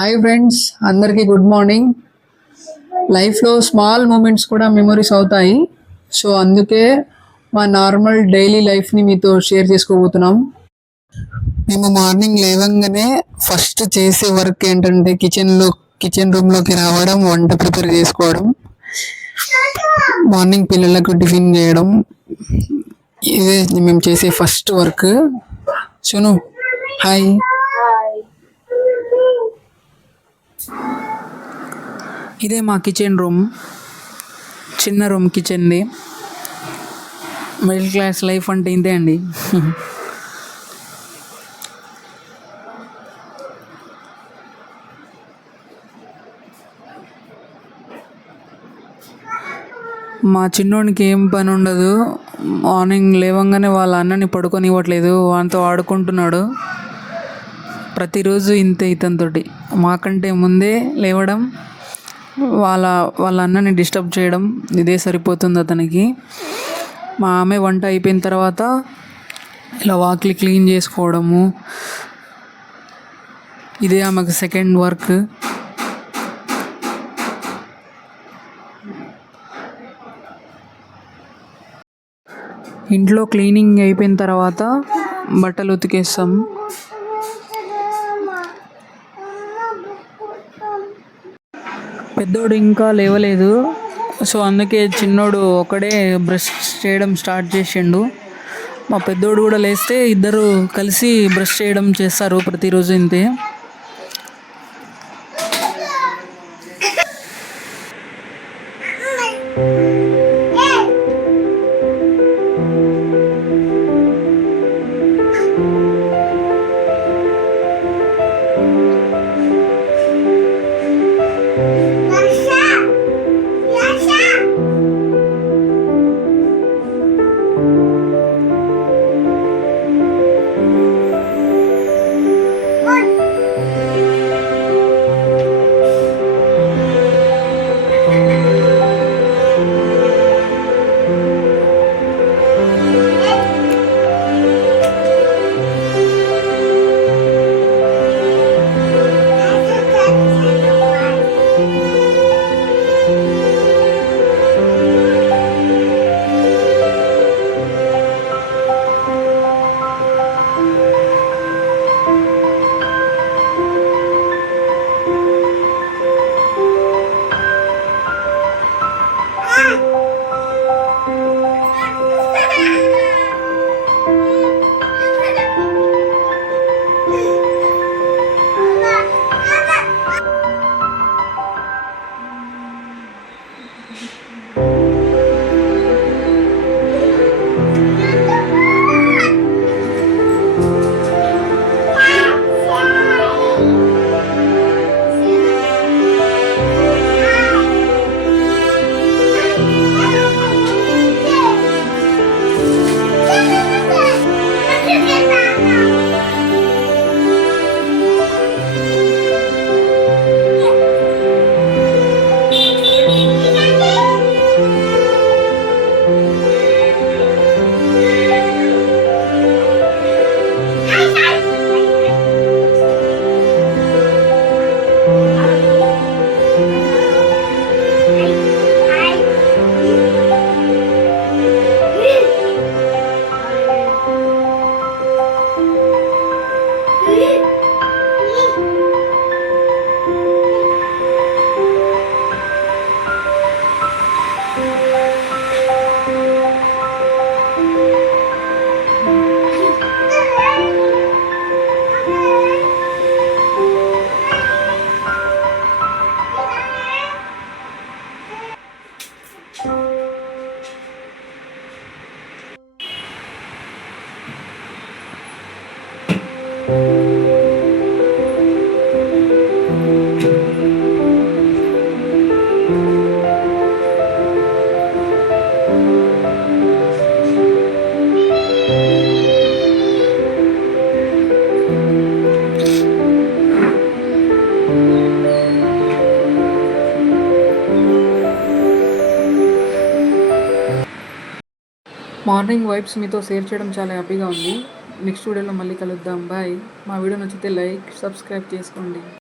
Hi friends, అందరికీ good morning. లైఫ్లో small moments కూడా మెమొరీస్ అవుతాయి. సో అందుకే మా నార్మల్ డైలీ లైఫ్ని మీతో షేర్ చేసుకోబోతున్నాం. మేము మార్నింగ్ లేవగానే ఫస్ట్ చేసే వర్క్ ఏంటంటే కిచెన్ రూమ్లోకి రావడం, వంట ప్రిపేర్ చేసుకోవడం, మార్నింగ్ పిల్లలకు టిఫిన్ చేయడం. ఇదే మేము చేసే ఫస్ట్ వర్క్. సును, హాయ్. ఇదే మా కిచెన్ రూమ్, చిన్న రూమ్ కిచెన్ది. మిడిల్ క్లాస్ లైఫ్ అంటే ఇంతే అండి. మా చిన్నోడికి ఏం పని ఉండదు. మార్నింగ్ లేవగానే వాళ్ళ అన్నని పడుకోనివ్వట్లేదు, వానితో ఆడుకుంటున్నాడు. ప్రతిరోజు ఇంతే ఇతనితోటి. మాకంటే ముందే లేవడం, వాళ్ళ వాళ్ళ అన్నని డిస్టర్బ్ చేయడం, ఇదే సరిపోతుంది అతనికి. మా ఆమె వంట అయిపోయిన తర్వాత ఇలా వాకిలి క్లీన్ చేసుకోవడము, ఇదే ఆమెకు సెకండ్ వర్క్. ఇంట్లో క్లీనింగ్ అయిపోయిన తర్వాత బట్టలు ఉతికేస్తాం. పెద్దోడు ఇంకా లేవలేదు, సో అందుకే చిన్నోడు ఒకడే బ్రష్ చేయడం స్టార్ట్ చేసిండు. మా పెద్దోడు కూడా లేస్తే ఇద్దరు కలిసి బ్రష్ చేయడం చేస్తారు ప్రతిరోజు ఇంతే. మార్నింగ్ వైబ్స్ మీతో షేర్ చేయడం చాలా హ్యాపీగా ఉంది. నెక్స్ట్ వీడియోలో మళ్ళీ కలుద్దాం. బాయ్. మా వీడియో నచ్చితే లైక్, సబ్స్క్రైబ్ చేసుకోండి.